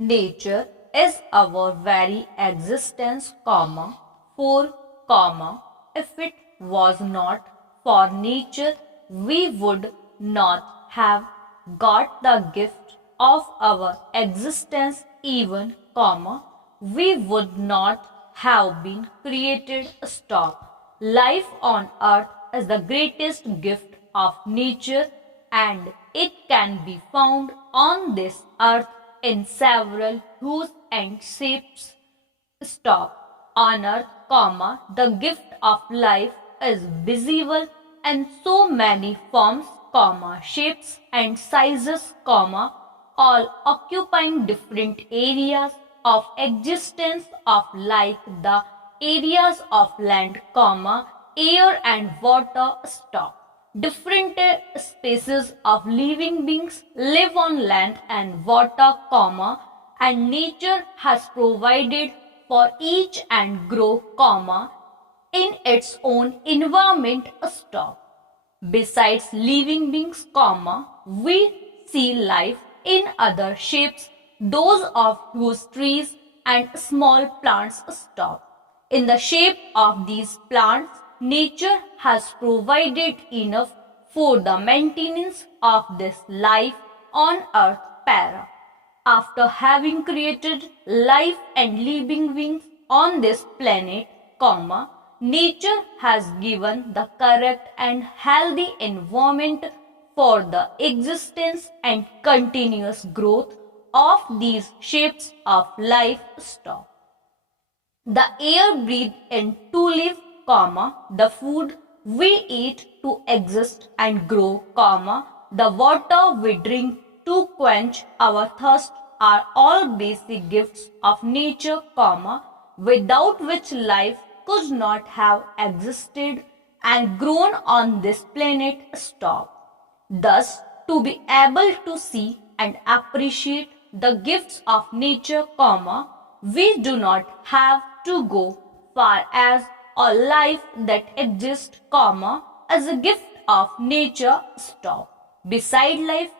Nature is our very existence, for, if it was not for nature, we would not have got the gift of our existence even, we would not have been created. Stop. Life on earth is the greatest gift of nature and it can be found on this earth in several hues and shapes. Stop. On earth, the gift of life is visible in so many forms, shapes and sizes, all occupying different areas of existence of like the areas of land, air and water. Stop. Different species of living beings live on land and water, and nature has provided for each and grow, in its own environment. Stop. Besides living beings, we see life in other shapes, those of whose trees and small plants. Stop. In the shape of these plants, nature has provided enough for the maintenance of this life on earth. After having created life and living beings on this planet, nature has given the correct and healthy environment for the existence and continuous growth of these shapes of life. Stop. The air breathed in to live, the food we eat to exist and grow, the water we drink to quench our thirst are all basic gifts of nature, without which life could not have existed and grown on this planet. Stop. Thus, to be able to see and appreciate the gifts of nature, we do not have to go far as a life that exists, as a gift of nature. Stop. Beside life,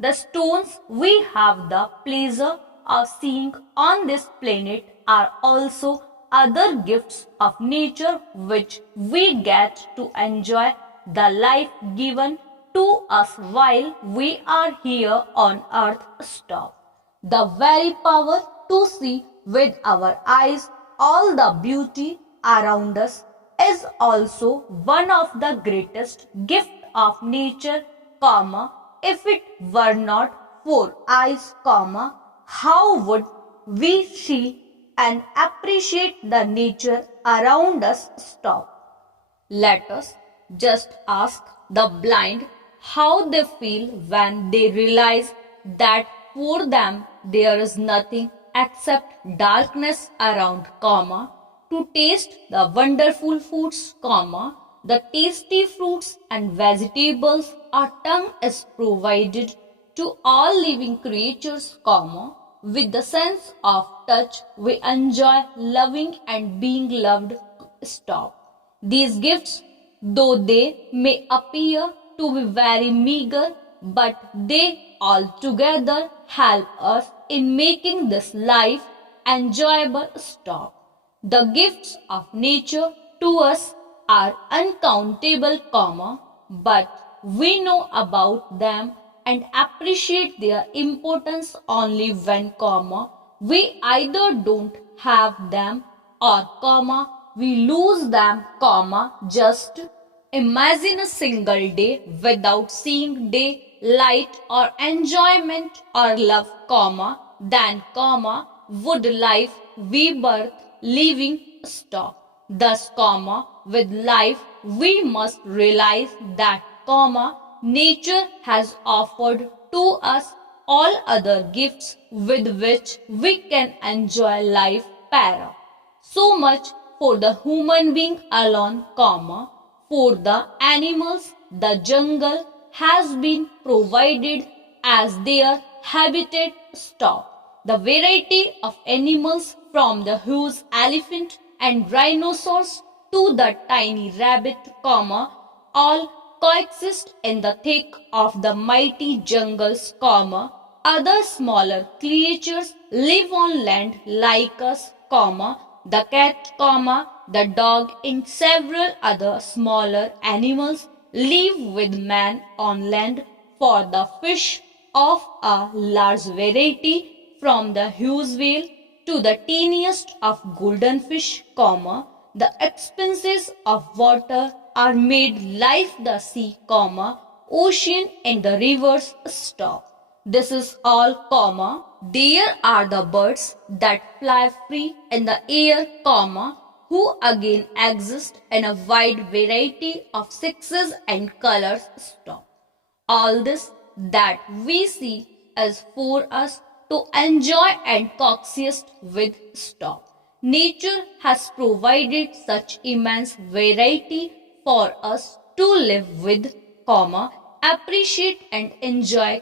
the stones we have the pleasure of seeing on this planet are also other gifts of nature which we get to enjoy the life given to us while we are here on earth. Stop. The very power to see with our eyes all the beauty around us is also one of the greatest gifts of nature, if it were not for eyes, how would we see and appreciate the nature around us? Stop. Let us just ask the blind how they feel when they realize that for them there is nothing except darkness around, to taste the wonderful foods, the tasty fruits and vegetables our tongue is provided to all living creatures, with the sense of touch we enjoy loving and being loved. Stop. These gifts, though they may appear to be very meager, but they altogether help us in making this life enjoyable. Stop. The gifts of nature to us are uncountable, but we know about them and appreciate their importance only when, we either don't have them or, we lose them, just imagine a single day without seeing daylight or enjoyment or love, then, would life we birth living. Stop. Thus, with life we must realize that, nature has offered to us all other gifts with which we can enjoy life. So much for the human being alone, for the animals the jungle has been provided as their habitat. Stop. The variety of animals from the huge elephant and rhinoceros to the tiny rabbit, all coexist in the thick of the mighty jungles, Other smaller creatures live on land like us, the cat, the dog and several other smaller animals live with man on land, for the fish of a large variety from the huge whale to the tiniest of golden fish, the expanses of water are made life the sea, ocean and the rivers stop. This is all, there are the birds that fly free in the air, who again exist in a wide variety of sexes and colors, stop. All this that we see is for us to enjoy and coexist with, stop. Nature has provided such immense variety for us to live with, appreciate and enjoy,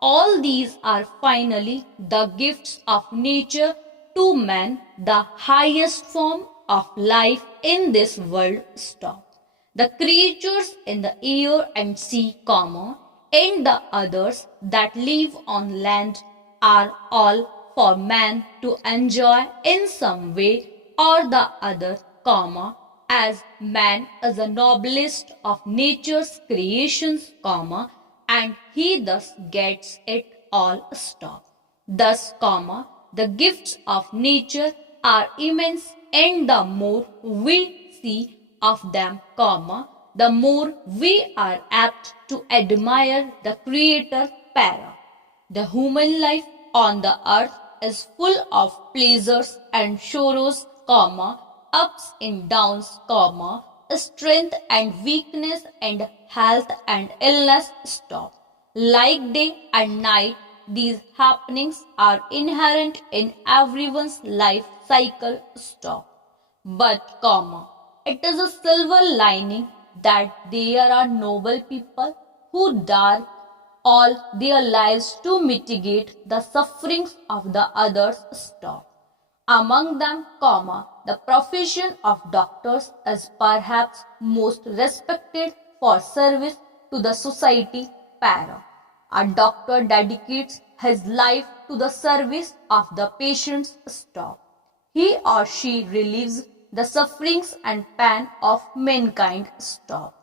all these are finally the gifts of nature to man, the highest form of life in this world, stop. The creatures in the air and sea, and the others that live on land are all for man to enjoy in some way or the other, as man is the noblest of nature's creations, and he thus gets it all, stop. Thus, the gifts of nature are immense, and the more we see of them, the more we are apt to admire the Creator, para. The human life on the earth is full of pleasures and sorrows, ups and downs, strength and weakness and health and illness, stop. Like day and night, these happenings are inherent in everyone's life cycle, stop. But, it is a silver lining that there are noble people who dark all their lives to mitigate the sufferings of the others, stop. Among them, the profession of doctors is perhaps most respected for service to the society, para. A doctor dedicates his life to the service of the patients, stop. He or she relieves the sufferings and pain of mankind, stop.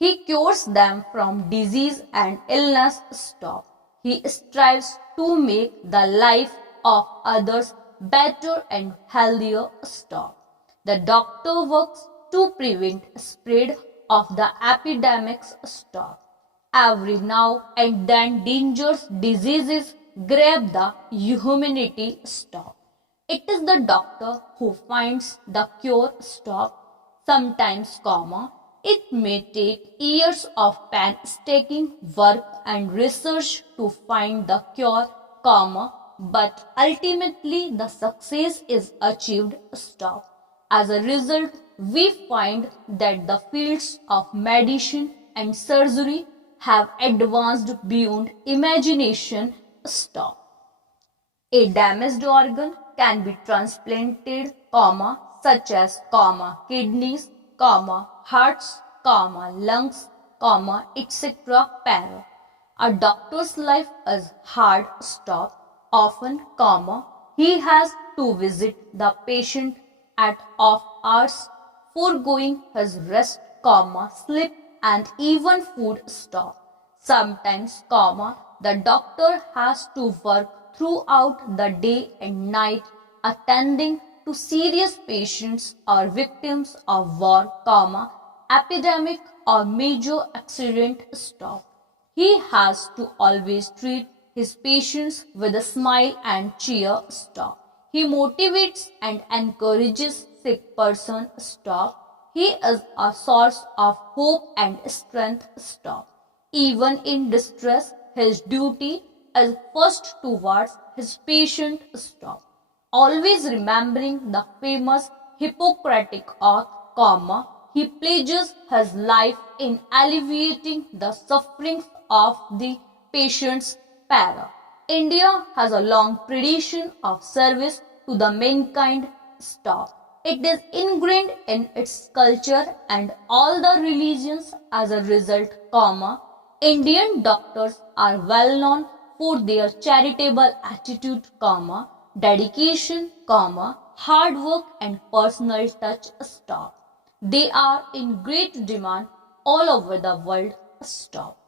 He cures them from disease and illness, stop. He strives to make the life of others better and healthier, stop. The doctor works to prevent spread of the epidemics, stop. Every now and then dangerous diseases grab the humanity, stop. It is the doctor who finds the cure, stop. Sometimes, it may take years of painstaking work and research to find the cure, but ultimately the success is achieved, stop. As a result, we find that the fields of medicine and surgery have advanced beyond imagination, stop. A damaged organ can be transplanted, such as, kidneys, hearts, lungs, etc. para. A doctor's life is hard, stop. Often, he has to visit the patient at off hours, foregoing his rest, sleep and even food, stop. Sometimes, the doctor has to work throughout the day and night attending to serious patients or victims of war, epidemic or major accident, stop. He has to always treat his patients with a smile and cheer, stop. He motivates and encourages sick person, stop. He is a source of hope and strength, stop. Even in distress, his duty is first towards his patient, stop. Always remembering the famous Hippocratic oath, he pledges his life in alleviating the sufferings of the patients, para. India has a long tradition of service to the mankind, stop. It is ingrained in its culture and all the religions. As a result, Indian doctors are well known for their charitable attitude, dedication, hard work and personal touch. Stop. They are in great demand all over the world. Stop.